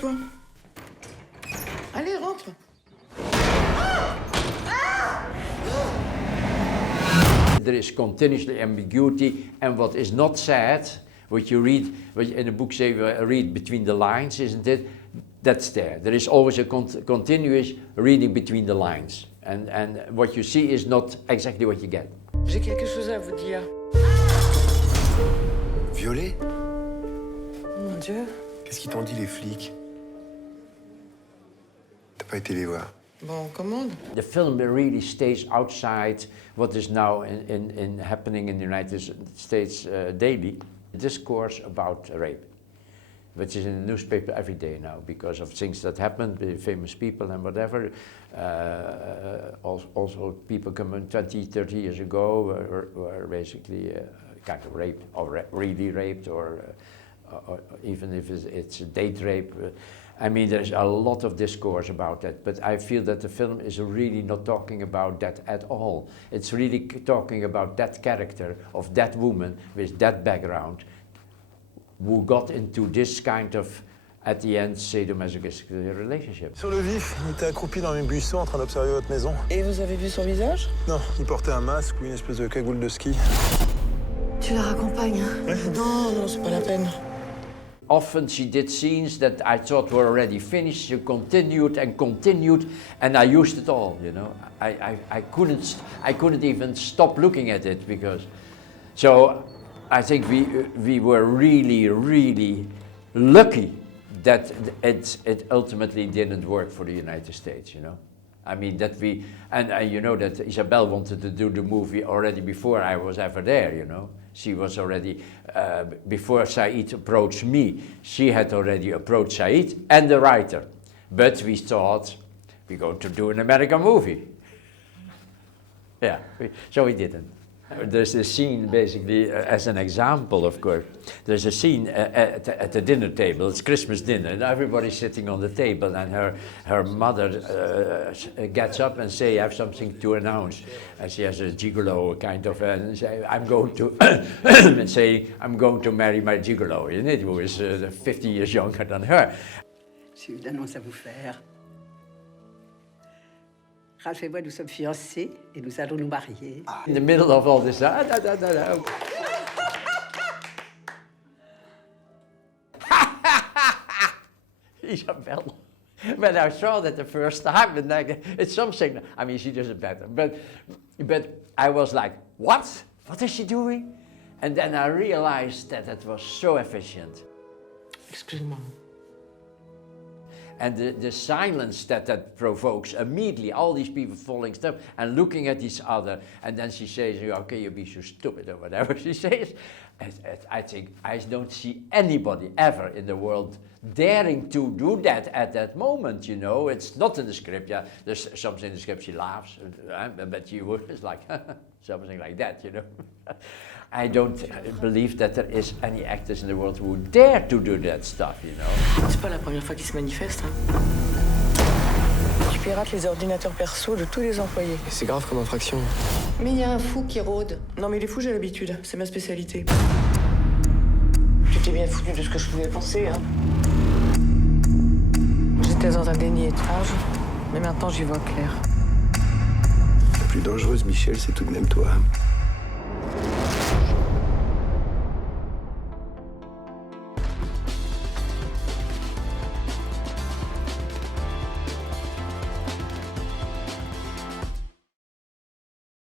toi. Allez, rentre. There is continuously ambiguity, and what is not said, what you read, what in a book say, read between the lines, isn't it? That's there. There is always a continuous reading between the lines, and what you see is not exactly what you get. J'ai quelque chose à vous dire. Violée? Mon Dieu. Qu'est-ce qu'ils t'ont dit, les flics? T'as pas été les voir? Bon, on commande. The film really stays outside what is now in happening in the United States daily. Discourse about rape, which is in the newspaper every day now because of things that happened with famous people and whatever. Also people coming 20, 30 years ago were basically kind of raped or really raped or even if it's a date rape. I mean, there's a lot of discourse about that, but I feel that the film is really not talking about that at all. It's really talking about that character of that woman with that background who got into this kind of, at the end, sadomasochistic relationship. Sur le vif, il était accroupi dans mes buissons en train d'observer votre maison. Et vous avez vu son visage? Non, il portait un masque ou une espèce de cagoule de ski. Tu la raccompagnes, hein? Non, non, c'est pas la peine. Often she did scenes that I thought were already finished. She continued, and I used it all. You know, I couldn't even stop looking at it because. So, I think we were really lucky that it ultimately didn't work for the United States. You know, I mean that we and you know that Isabelle wanted to do the movie already before I was ever there. You know. She was already, before Said approached me, she had already approached Said and the writer. But we thought, we're going to do an American movie. Yeah, so we didn't. There's a scene, basically, as an example, of course. There's a scene at the dinner table. It's Christmas dinner, and everybody's sitting on the table, and her mother gets up and say, "I have something to announce." And she has a gigolo kind of, and say, "I'm going to," and say, "I'm going to marry my gigolo," isn't it? Who is 50 years younger than her. J'ai une annonce à vous faire. Ralph et moi, nous sommes fiancés et nous allons nous marier. In the middle of all this, Isabelle, when I saw that the first time, and like, it's something, I mean, she does it better, but I was like, what? What is she doing? And then I realized that it was so efficient. Excuse-moi. And the silence that provokes immediately, all these people falling stuff and looking at each other, and then she says, "Okay, you be so stupid," or whatever she says. I think I don't see anybody ever in the world daring to do that at that moment, you know. It's not in the script, yeah. There's something in the script, she laughs, but you would, it's like, something like that, you know. I don't believe that there is any actors in the world who dare to do that stuff, you know. C'est pas la première fois qu'il se manifeste, hein. Tu pirates les ordinateurs perso de tous les employés. C'est grave comme infraction. Mais il y a un fou qui rôde. Non, mais les fous, j'ai l'habitude. C'est ma spécialité. Tu t'es bien foutu de ce que je pouvais penser, hein. J'étais dans un déni étrange, mais maintenant j'y vois clair. La plus dangereuse, Michel, c'est tout de même toi.